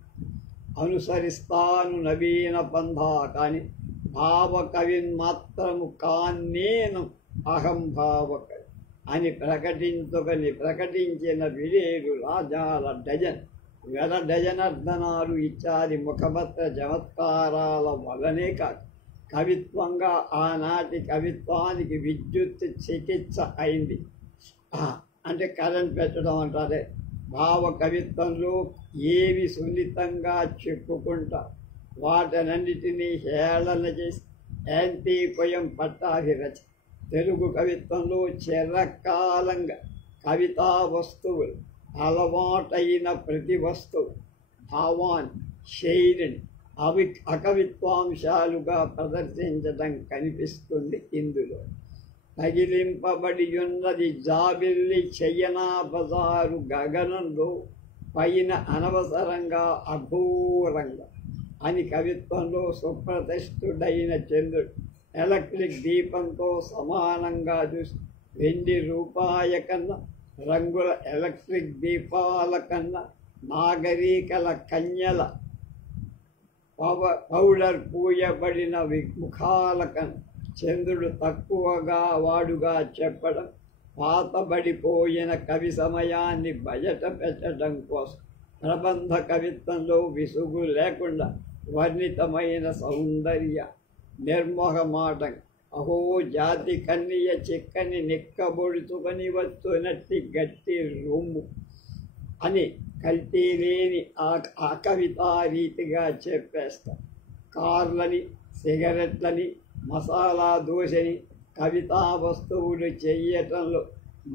అనుసరిస్తాను నవీన పంథా, కానీ భావకవిన్ మాత్రము కాన్నేను అహం భావకవి అని ప్రకటించిన విలేరు రాజాల dozen డజనర్ధనాలు ఇత్యాది ముఖపత్ర చమత్కారాల వలనే కాదు, కవిత్వంగా ఆనాటి కవిత్వానికి విద్యుత్ చికిత్స అయింది. అంటే కరెంట్ పెట్టడం అంటారే. భావ కవిత్వంలో ఏవి సున్నితంగా చెప్పుకుంటా వాటన్నిటినీ హేళన చేసి యాంటీపోయం పట్టాభిరచ. తెలుగు కవిత్వంలో చిరకాలంగా కవితా వస్తువులు, అలవాటైన ప్రతి వస్తువు భావాన్ని, శైలిని అకవిత్వాంశాలుగా ప్రదర్శించడం కనిపిస్తుంది ఇందులో. తగిలింపబడి ఉన్నది జాబిల్లి చెయ్యనా బజారు గగనంలో పైన అనవసరంగా అఘోరంగా అని కవిత్వంలో సుప్రతిష్ఠుడైన చంద్రుడు ఎలక్ట్రిక్ దీపంతో సమానంగా చూసి ₹2 కన్నా, రంగుల ఎలక్ట్రిక్ దీపాల కన్నా, నాగరికల కన్యల పౌడర్ పూయబడిన ముఖాల కన్నా చంద్రుడు తక్కువగా వాడుగా చెప్పడం పాతబడిపోయిన కవి సమయాన్ని బయట పెట్టడం కోసం. ప్రబంధ కవిత్వంలో విసుగు లేకుండా వర్ణితమైన సౌందర్య నిర్మోహమాటం, అహో జాతి కన్నియ చిక్కని నిక్కబొడుచుకొని వచ్చునట్టి గట్టి రొమ్ము అని కల్తీ లేని ఆ కవితా రీతిగా చెప్పేస్తాం. కార్లని, సిగరెట్లని, మసాలా దోశని కవితా వస్తువులు చెయ్యటంలో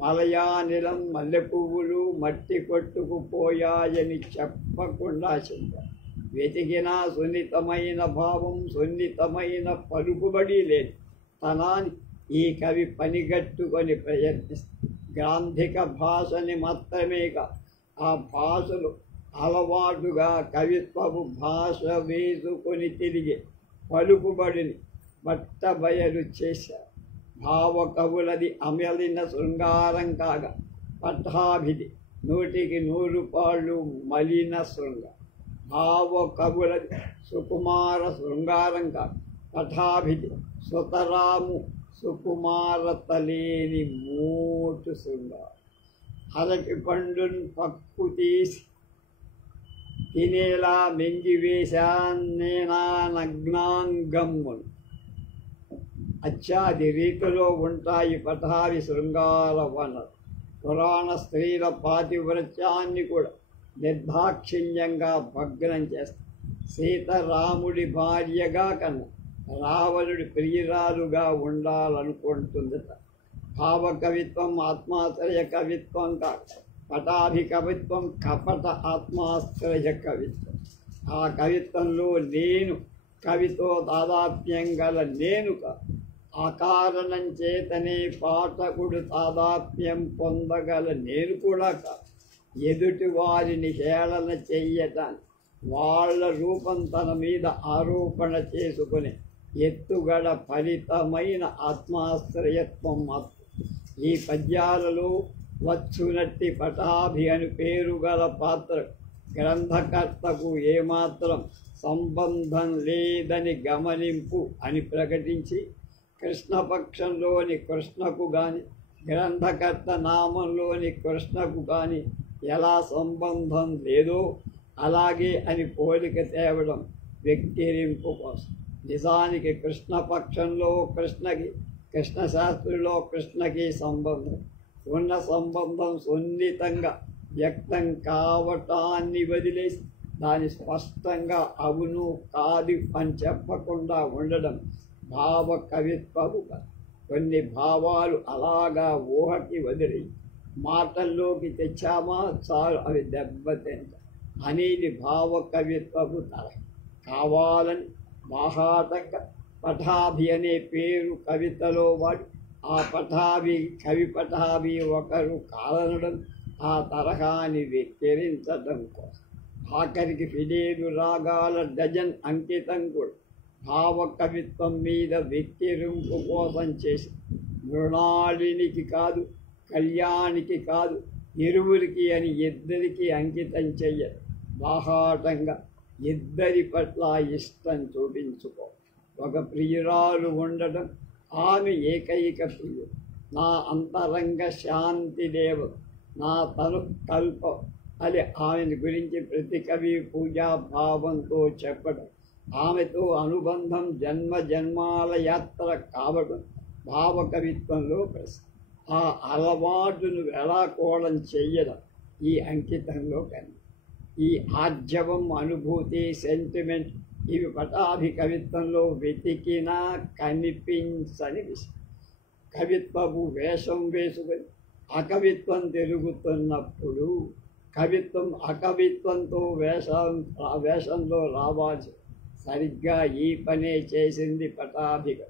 మలయానిలం మల్లె పువ్వులు మట్టి కొట్టుకుపోయాయని చెప్పకుండా చెప్పారు. వెతికినా సున్నితమైన భావం, సున్నితమైన పలుకుబడి లేదు తనాన్ని ఈ కవి పనిగట్టుకొని ప్రయత్నిస్తారు. గ్రాంధిక భాషని మాత్రమే కాదు, ఆ భాషలు అలవాటుగా కవిత్వపు భాష వేసుకొని తిరిగి పలుకుబడిని బట్టబయలు చేశారు. భావకవులది అమలిన శృంగారం కాగా పట్టాభిది 100కి 100 మలిన శృంగారం. భావకవులది సుకుమార శృంగారం కాగా పట్టాభిది సుతరాము సుకుమారత లేని మోటు శృంగారం. అరటి పండును పక్కు తీసి తినేలా మింగివేశాన్నేనా నగ్నాంగమ్మును. అత్యాది రీతిలో ఉంటాయి పఠావి శృంగార వనరు. పురాణ స్త్రీల పాతివ్రత్యాన్ని కూడా నిర్దాక్షిణ్యంగా భగ్నం చేస్తారు. సీత రాముడి భార్యగా కన్నా రావణుడి ప్రియురాలుగా ఉండాలనుకుంటుందట. భావకవిత్వం ఆత్మాశ్రయ కవిత్వం కాదు, పటాభి కవిత్వం కపట ఆత్మాశ్రయ కవిత్వం. ఆ కవిత్వంలో నేను కవితో తాదాత్మ్యం గల నేను ఆ కారణం చేతనే పాఠకుడు తాదాత్మ్యం పొందగల నేను కూడా కాదు. ఎదుటి వారిని హేళన చెయ్యటాన్ని వాళ్ళ రూపం తన మీద ఆరోపణ చేసుకుని ఎత్తుగడ ఫలితమైన ఆత్మాశ్రయత్వం మాత్రం. ఈ పద్యాలలో వచ్చునట్టి పటాభి అని పేరు గల పాత్ర గ్రంథకర్తకు ఏమాత్రం సంబంధం లేదని గమనింపు అని ప్రకటించి కృష్ణపక్షంలోని కృష్ణకు గాని గ్రంథకర్త నామంలోని కృష్ణకు గాని ఎలా సంబంధం లేదో అలాగే అని పోలిక తేవడం వ్యక్తిరింపు కోసం. నిజానికి కృష్ణపక్షంలో కృష్ణకి, కృష్ణశాస్త్రిలో కృష్ణకి సంబంధం ఉన్న సంబంధం సున్నితంగా వ్యక్తం కావటాన్ని వదిలేసి దాని స్పష్టంగా అవును కాదు అని చెప్పకుండా ఉండడం భావ కవిత్వము. కొన్ని భావాలు అలాగా ఊహకి వదిలి మాటల్లోకి తెచ్చామా చాలు అవి దెబ్బతింట అనేది భావ కవిత్వము తర. కావాలని బాహాటంగా పటాభి అనే పేరు కవితలో వాడు ఆ పటాభి కవి పటాభి ఒకరు కాలనడం ఆ తరహాని వెక్కిరించడం కోసం. ఆఖరికి ఫిడేలు రాగాల డజన్ అంకితం కూడా భావ కవిత్వం మీద వెక్కిరింపు కోసం చేసి మృణాళినికి కాదు, కళ్యాణికి కాదు, ఇరువురికి అని ఇద్దరికి అంకితం చెయ్యరు. బాహాటంగా ఇద్దరి పట్ల ఇష్టం చూపించుకో. ఒక ప్రియురాలు ఉండటం, ఆమె ఏకైక ప్రియుడు, నా అంతరంగ శాంతి దేవ, నా తను కల్ప అని ఆమెను గురించి ప్రతి కవి పూజాభావంతో చెప్పడం, ఆమెతో అనుబంధం జన్మ జన్మాల యాత్ర కావడం భావ కవిత్వంలో ప్రశ్న. ఆ అలవాటును వేళాకోళం చెయ్యడం ఈ అంకితంలో కన్నా. ఈ ఆర్జవం, అనుభూతి, సెంటిమెంట్ ఇవి పటాభి కవిత్వంలో వెతికినా కనిపించని విషయం. కవిత్వపు వేషం వేసుకొని అకవిత్వం తిరుగుతున్నప్పుడు కవిత్వం అకవిత్వంతో వేషంలో రావాలి. సరిగ్గా ఈ పనే చేసింది పటాభిక.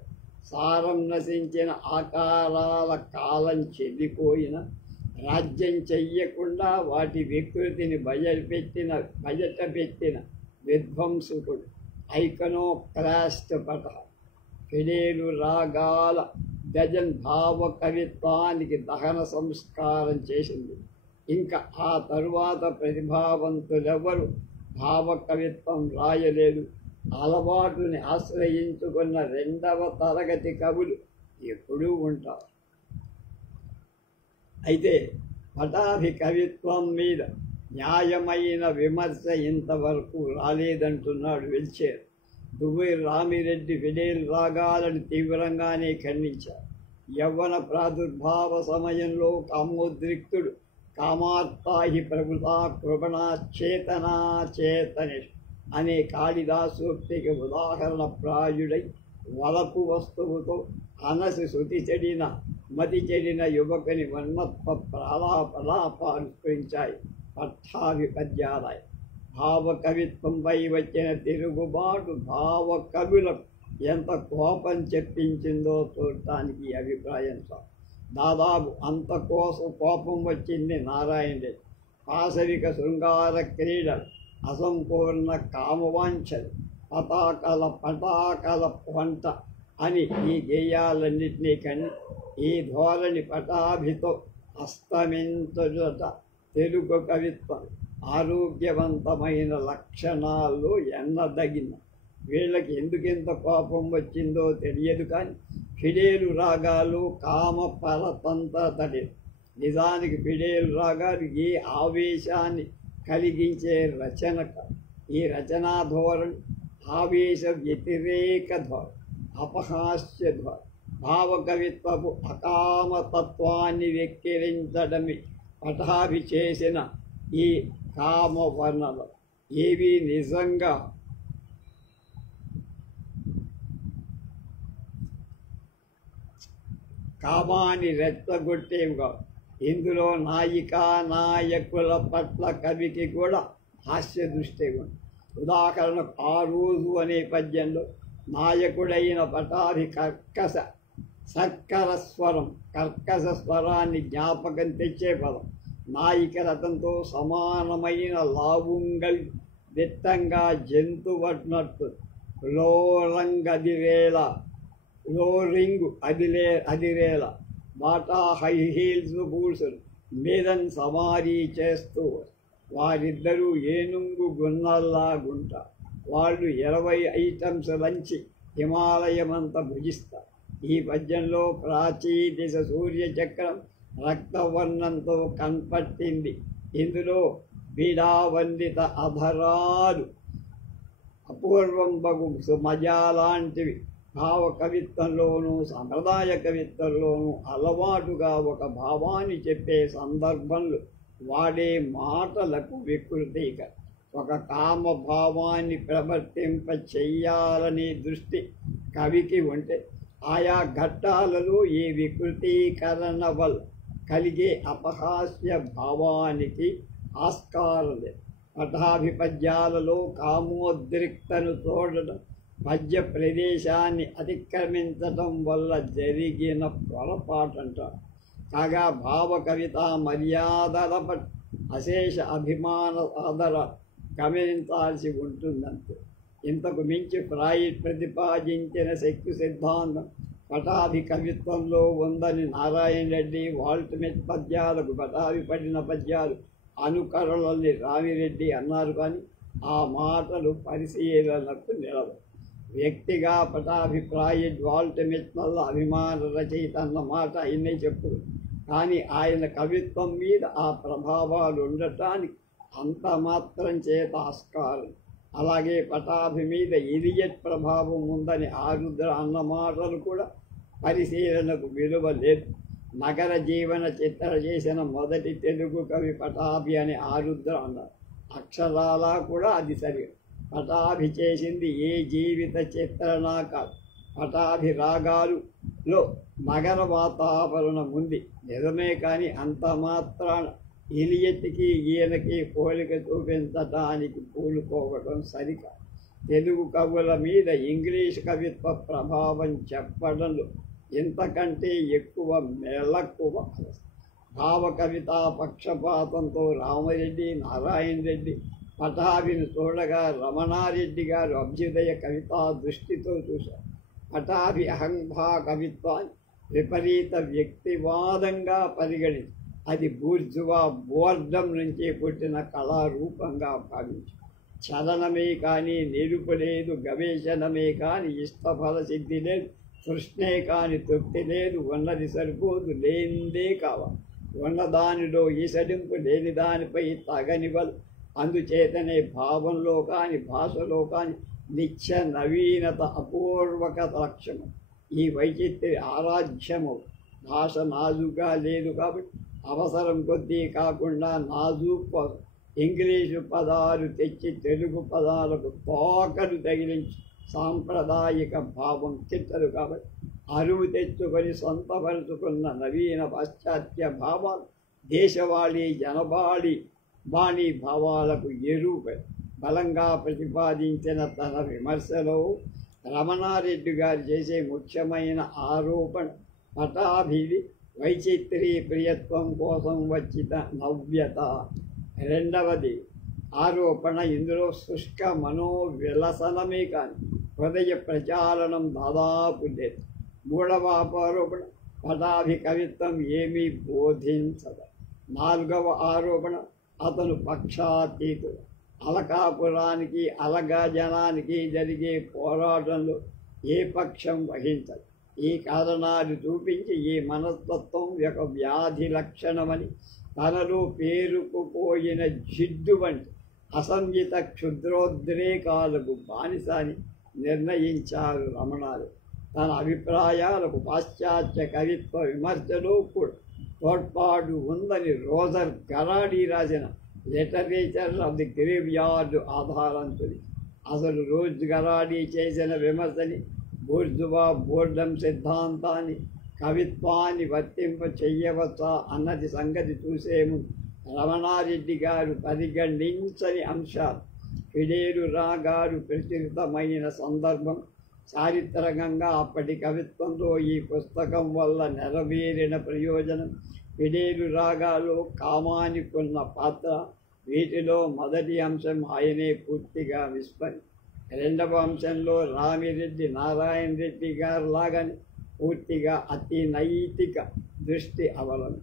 సారం నశించిన ఆకారాల కాలం చెల్లిపోయిన, రాజ్యం చెయ్యకుండా వాటి వికృతిని బయట పెట్టిన విధ్వంసుకుడు ఐకనో క్లాస్ట్ పట. ఫిడేలు రాగాల డజన్ భావ కవిత్వానికి దహన సంస్కారం చేసింది. ఇంకా ఆ తరువాత ప్రతిభావంతులెవరు భావ కవిత్వం రాయలేదు. అలవాటుని ఆశ్రయించుకున్న రెండవ తరగతి కవులు ఎప్పుడూ ఉంటారు. అయితే పటాభి కవిత్వం మీద న్యాయమైన విమర్శ ఇంతవరకు రాలేదంటున్నాడు వెల్చేర్. దువ్వై రామిరెడ్డి ఫిడేల్ రాగాలను తీవ్రంగానే ఖండించారు. యవ్వన ప్రాదుర్భావ సమయంలో కామోద్రిక్తుడు, కామార్థాహి ప్రభుతా కృపణా చేతనా చేతని అనే కాళిదాసోక్తికి ఉదాహరణ ప్రాయుడై వలపు వస్తువుతో అనసి శృతి చెడిన, మతి చెడిన యువకుని మన్మత్వ ప్రలాపాలు స్ఫురించాయి పట్టాభి పద్యాలయ. భావ కవిత్వంపై వచ్చిన తిరుగుబాటు భావ కవులకు ఎంత కోపం చెప్పించిందో చూడటానికి అభిప్రాయం సార్. దాదాపు అంత కోపం వచ్చింది నారాయణుడే. పాశవిక శృంగార క్రీడలు, అసంపూర్ణ కామవాంఛలు, పటాకల పంట అని ఈ గేయాలన్నింటినీ కని ఈ ధోరణి పటాభితో అస్తమించుట తెలుగు కవిత్వం ఆరోగ్యవంతమైన లక్షణాల్లో ఎన్నదగిన. వీళ్ళకి ఎందుకెంత కోపం వచ్చిందో తెలియదు, కానీ ఫిడేలు రాగాలు కామ పరతంత్రతడి. నిజానికి ఫిడేలు రాగాలు ఏ ఆవేశాన్ని కలిగించే రచన కాదు. ఈ రచనా ధోరణి ఆవేశ వ్యతిరేక ధోరణి, అపహాస్య ధోరణి. భావ కవిత్వపు అకామతత్వాన్ని వెక్కిరించడమే పటాభి చేసిన ఈ కామ వర్ణన. ఏవి నిజంగా కామాన్ని రెచ్చగొట్టేవిగా ఇందులో నాయికా నాయకుల పట్ల కవికి కూడా హాస్య దృష్టి ఉంది. ఉదాహరణకు ఆ రోజు అనే పద్యంలో నాయకుడైన పటాభి కర్కశ స్వరాన్ని జ్ఞాపకం తెచ్చే పదం. నాయిక రథంతో సమానమైన లావుంగల్ దిట్టంగా జంతువన్నట్టు లోరింగు అదిరేల బాటా హై హీల్స్ బూట్స్ మీదన్ సమారీ చేస్తూ వారిద్దరూ ఏనుంగు గున్నల్లా గుంట. వాళ్ళు 20 ఐటమ్స్ లంచి హిమాలయమంతా భుజిస్తారు. ఈ పద్యంలో ప్రాచీ దిశ సూర్యచక్రం రక్తవర్ణంతో కనపట్టింది. ఇందులో బీడావందిత అధరాలు అపూర్వం బగు సుమజాలాంటివి భావ కవిత్వంలోనూ సంప్రదాయ కవిత్వంలోనూ అలవాటుగా ఒక భావాన్ని చెప్పే సందర్భంలో వాడే మాటలకు వికృతీక. ఒక కామభావాన్ని ప్రవర్తింప చెయ్యాలనే దృష్టి కవికి ఉంటే ఆయా ఘట్టాలలో ఈ వికృతీకరణ వల్ల కలిగే అపహాస్య భావానికి ఆస్కారం లేదు. పటాభిపద్యాలలో కామోద్రిక్తను చూడడం, పద్య ప్రదేశాన్ని అతిక్రమించటం వల్ల జరిగిన పొరపాటంటారు. కాగా భావ కవిత మర్యాదల పట్ల అశేష అభిమాన ఆదర గమనించాల్సి ఉంటుందంతే. ఇంతకు మించి ఫ్రాయిడ్ ప్రతిపాదించిన శక్తి సిద్ధాంతం పటాభి కవిత్వంలో ఉందని నారాయణ రెడ్డి వాల్ట్మెట్ పద్యాలకు పటాభి పడిన పద్యాలు అనుకరణల్ని రామిరెడ్డి అన్నారు. కానీ ఆ మాటలు పరిశీలనకు నిలవవు. వ్యక్తిగా పటాభిప్రాయం వాల్ట్మెట్ వల్ల అభిమాన రచయిత అన్న మాట ఆయనే చెప్పుడు. కానీ ఆయన కవిత్వం మీద ఆ ప్రభావాలు ఉండటానికి అంత మాత్రం చేత ఆస్కారం. అలాగే పటాభి మీద ఇలియట్ ప్రభావం ఉందని ఆరుద్ర అన్న మాటలు కూడా పరిశీలనకు విలువ లేదు. నగర జీవన చిత్ర చేసిన మొదటి తెలుగు కవి పటాభి అని ఆరుద్ర అన్నారు. అక్షరాలా కూడా అది సరి. పటాభి చేసింది ఏ జీవిత చిత్రణ కాదు. పటాభి రాగాలులో నగర వాతావరణం ఉంది నిజమే, కానీ అంత మాత్రాన ఇలియట్కి ఈయనకి పోలిక చూపించటానికి పూనుకోవడం సరికాదు. తెలుగు కవుల మీద ఇంగ్లీష్ కవిత్వ ప్రభావం చెప్పడంలో ఇంతకంటే ఎక్కువ మెలకువ. భావ కవిత పక్షపాతంతో రామరెడ్డి, నారాయణ రెడ్డి పటాభిని చూడగా రమణారెడ్డి గారు అభ్యుదయ కవితా దృష్టితో చూశారు. పటాభి అహంభా కవిత్వాన్ని విపరీత వ్యక్తివాదంగా పరిగణించి అది బూర్జువా బోర్డం నుంచి పుట్టిన కళారూపంగా భావించి చలనమే కానీ నిలుపు లేదు, గవేషణమే కానీ ఇష్టఫల సిద్ధి లేదు, తృష్ణే కాని తృప్తి లేదు, ఉన్నది సరిపోదు లేనిదే కావాలి, ఉన్నదానిలో ఈసడింపు లేని దానిపై తగనివలు. అందుచేతనే భావంలో కానీ భాషలో కానీ నిత్య నవీనత అపూర్వకత లక్ష్యము. ఈ వైచిత్రి ఆరాధ్యము. భాష నాజుగా లేదు కాబట్టి అవసరం కొద్దీ కాకుండా నాజూకు ఇంగ్లీషు పదాలు తెచ్చి తెలుగు పదాలకు తోకలు తగిలించి సాంప్రదాయిక భావం కిట్టరు కాబట్టి అరువు తెచ్చుకొని సొంతపరుచుకున్న నవీన పాశ్చాత్య భావాలు దేశవాళీ బాణీ భావాలకు ఎరువు బలంగా ప్రతిపాదించిన తన విమర్శలో రమణారెడ్డి గారు చేసే ముఖ్యమైన ఆరోపణ పటాభిది వైచిత్రీ ప్రియత్వం కోసం వచ్చిన నవ్యత. రెండవది ఆరోపణ ఇందులో శుష్క మనోవిలసనమే కానీ హృదయ ప్రచారణం దాదాపు లేదు. మూడవ ఆరోపణ పటాభి కవిత్వం ఏమీ బోధించదు. నాలుగవ ఆరోపణ అతను పక్షాతీతుడు. అలకాపురానికి అలగా జనానికి జరిగే పోరాటంలో ఏ పక్షం వహించదు. ఈ కారణాలు చూపించి ఈ మనస్తత్వం ఒక వ్యాధి లక్షణమని తనలో పేరుకుపోయిన జిడ్డు వంటి అసంహిత క్షుద్రోద్రేకాలకు బానిసాని నిర్ణయించారు రమణాలు. తన అభిప్రాయాలకు పాశ్చాత్య కవిత్వ విమర్శలో కూడా తోడ్పాటు ఉందని రోజర్ గరాడీ రాసిన లిటరేచర్ ఆఫ్ ది గ్రేవ్యార్డ్ ఆధారంతుది. అసలు రోజ్ గరాడీ చేసిన విమర్శని బూర్జువా బోర్డం సిద్ధాంతాన్ని కవిత్వాన్ని వర్తింప చెయ్యవచ్చా అన్నది సంగతి చూసే ముందు రమణారెడ్డి గారు పరిగణించని అంశాలు ఫిడేలు రాగాలు ప్రచురితమైన సందర్భం, చారిత్రకంగా అప్పటి కవిత్వంలో ఈ పుస్తకం వల్ల నెరవేరిన ప్రయోజనం, ఫిడేలు రాగాలు కామానికున్న పాత్ర, వీటిలో మొదటి అంశం ఆయనే పూర్తిగా విస్మరి, రెండవ అంశంలో రామిరెడ్డి నారాయణ రెడ్డి గారు లాగానే పూర్తిగా అతి నైతిక దృష్టి అవలం.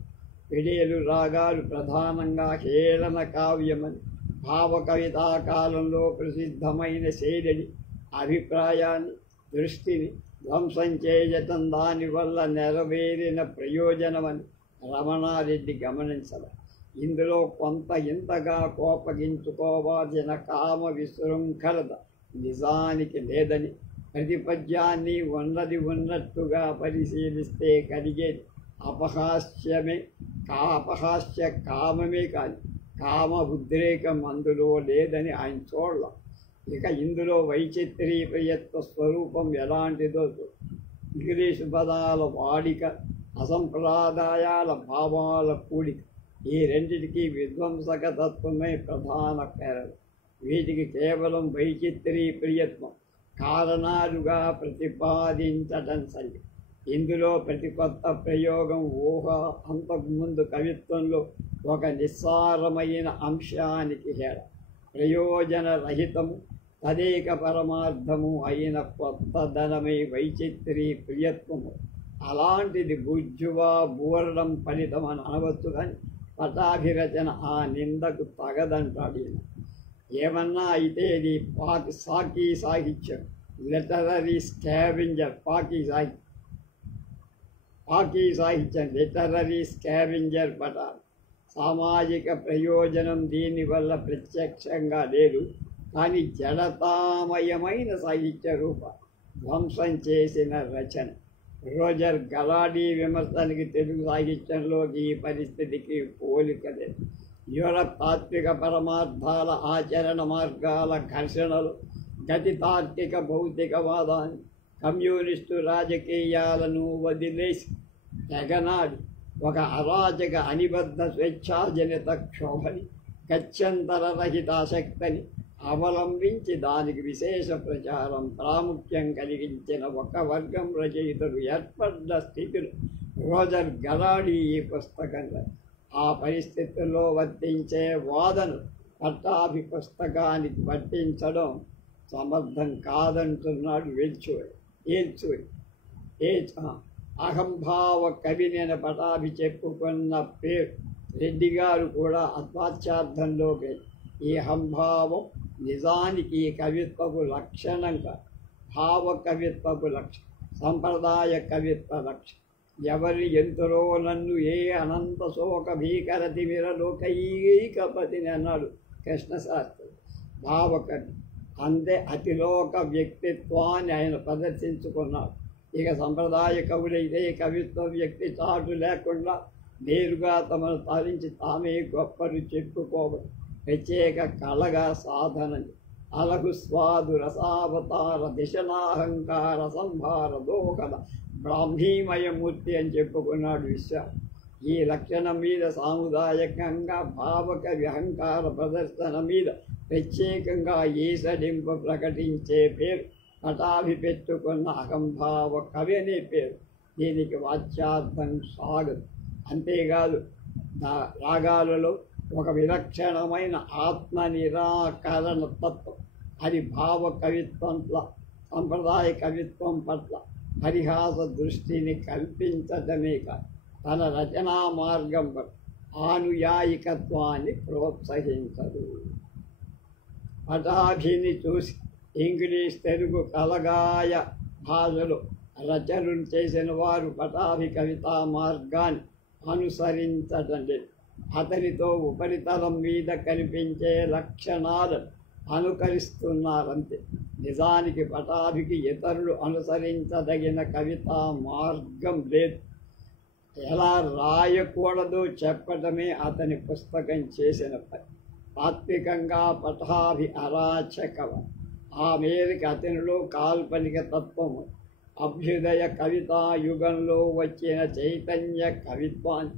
ఫిడేలు రాగాలు ప్రధానంగా హేళన కావ్యమని, భావ కవితా కాలంలో ప్రసిద్ధమైన శైలిని, అభిప్రాయాన్ని, దృష్టిని ధ్వంసం చేయటం దానివల్ల నెరవేరిన ప్రయోజనమని రమణారెడ్డి గమనించాలి. ఇందులో కొంత ఇంతగా కోపగించుకోవాల్సిన కామ విశృంఖలత నిజానికి లేదని, ప్రతి పద్యాన్ని ఉన్నది ఉన్నట్టుగా పరిశీలిస్తే కలిగేది అపహాస్యమే అపహాస్య కామమే కాదు, కామ ఉద్రేకం అందులో లేదని ఆయన చూడాల. ఇక ఇందులో వైచిత్రీయత్వ స్వరూపం ఎలాంటిదో ఇంగ్లీషు పదాల వాడిక, అసంప్రదాయాల భావాల కూడిక, ఈ రెండిటికి విధ్వంసక తత్వమే ప్రధాన ప్రేరణ. వీటికి కేవలం వైచిత్రీయత్వం కారణాలుగా ప్రతిపాదించటం సరి. ఇందులో ప్రతి కొత్త ప్రయోగం ఊహ అంతకుముందు కవిత్వంలో ఒక నిస్సారమైన అంశానికి హేళ, ప్రయోజన రహితము తదేక పరమార్థము అయిన కొత్త ధనమై వైచిత్రీయత్వము. అలాంటిది బుజ్జువా బూరడం ఫలితం అని అనవచ్చు, కానీ పటాభిరచన ఆ నిందకు తగదంటాడు ఈయన. ఏమన్నా అయితే ఇది సాకీ సాహిత్యం, లిటరరీ స్కావెంజర్, పాకీ సాహిత్యం లిటరరీ స్కావెంజర్ పటాలు. సామాజిక ప్రయోజనం దీనివల్ల ప్రత్యక్షంగా లేదు, కానీ జడతామయమైన సాహిత్య రూప ధ్వంసం చేసిన రచన. రోజర్ గలాడీ విమర్శనకి తెలుగు సాహిత్యంలోకి ఈ పరిస్థితికి పోలిక లేదు. యూరప్ తాత్విక పరమార్థాల ఆచరణ మార్గాల ఘర్షణలు, గతి తార్కిక భౌతికవాదాన్ని, కమ్యూనిస్టు రాజకీయాలను వదిలేసి తెగనాడి ఒక అరాచక అనిబద్ధ స్వేచ్ఛాజనిత క్షోభని, గత్యంతర రహితాసక్తిని అవలంబించి దానికి విశేష ప్రచారం ప్రాముఖ్యం కలిగించిన ఒక వర్గం రచయితలు ఏర్పడ్డ స్థితిలో రోజర్ గలాడీ ఈ పుస్తకంలో ఆ పరిస్థితుల్లో వర్తించే వాదన పట్టాభి పుస్తకానికి పట్టించడం సమర్థం కాదంటున్నాడు ఏల్చూరి. అహంభావ కవిని పటాభి చెప్పుకున్న పేరు రెడ్డి గారు కూడా అద్వాచ్యార్థంలోకి ఈ అహంభావం నిజానికి కవిత్వపు లక్షణంగా, భావ కవిత్వపు లక్షణం, సంప్రదాయ కవిత్వ లక్షణం. ఎవరి ఎంతరో నన్ను ఏ అనంత శోక భీకరతి మిరలోకైకపతిని అన్నాడు కృష్ణశాస్త్రి. భావకవి అంతే అతిలోక వ్యక్తిత్వాన్ని ఆయన ప్రదర్శించుకున్నాడు. ఇక సంప్రదాయ కవులైతే కవిత్వ వ్యక్తి చాటు లేకుండా నేరుగా తమను తరించి తామే గొప్పలు చెప్పుకోవడం ప్రత్యేక కళగా సాధనని. అలగు స్వాదు రసావతార దిశనాహంకార సంభార దోహద బ్రాహ్మీమయమూర్తి అని చెప్పుకున్నాడు విశ్వ. ఈ లక్షణం మీద సాముదాయకంగా భావకవి అహంకార ప్రదర్శన మీద ప్రత్యేకంగా ఈసడింపు ప్రకటించే పేరు పటాభి పెట్టుకున్న అహంభావ కవి అనే పేరు. దీనికి వాచ్యార్థం సాగదు. అంతేకాదు రాగాలలో ఒక విలక్షణమైన ఆత్మ నిరాకరణ తత్వం. అది భావ కవిత్వం సంప్రదాయ కవిత్వం పట్ల పరిహాస దృష్టిని కల్పించడమే కాదు, తన రచనా మార్గం ఆనుయాయికత్వాన్ని ప్రోత్సహించదు. పటాభిని చూసి ఇంగ్లీష్ తెలుగు కలగాయ భాషలో రచనలు చేసిన వారు పటాభి కవితా మార్గాన్ని అనుసరించడం లేదు. అతనితో ఉపరితలం మీద కనిపించే లక్షణాలను అనుకరిస్తున్నారంతే. నిజానికి పటాభికి ఇతరులు అనుసరించదగిన కవితా మార్గం లేదు. ఎలా రాయకూడదో చెప్పడమే అతని పుస్తకం చేసిన పని. తాత్వికంగా పటాభి అరాచకం. ఆ మేరకు అతనిలో కాల్పనిక తత్వం, అభ్యుదయ కవితా యుగంలో వచ్చిన చైతన్య కవిత్వాన్ని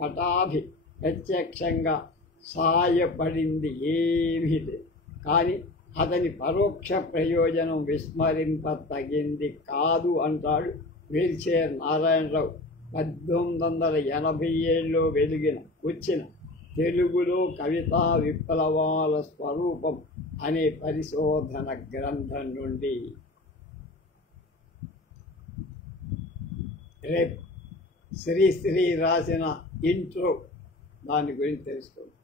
పటాభి ప్రత్యక్షంగా సాయపడింది ఏమీ లేదు. కానీ అతని పరోక్ష ప్రయోజనం విస్మరింప తగింది కాదు అంటాడు వీల్చేర్ నారాయణరావు. 1887లో వచ్చిన తెలుగులో కవితా విప్లవాల స్వరూపం అనే పరిశోధన గ్రంథం నుండి. రేపు శ్రీశ్రీ రాసిన ఇంట్రో దాని గురించి తెలుసుకోండి.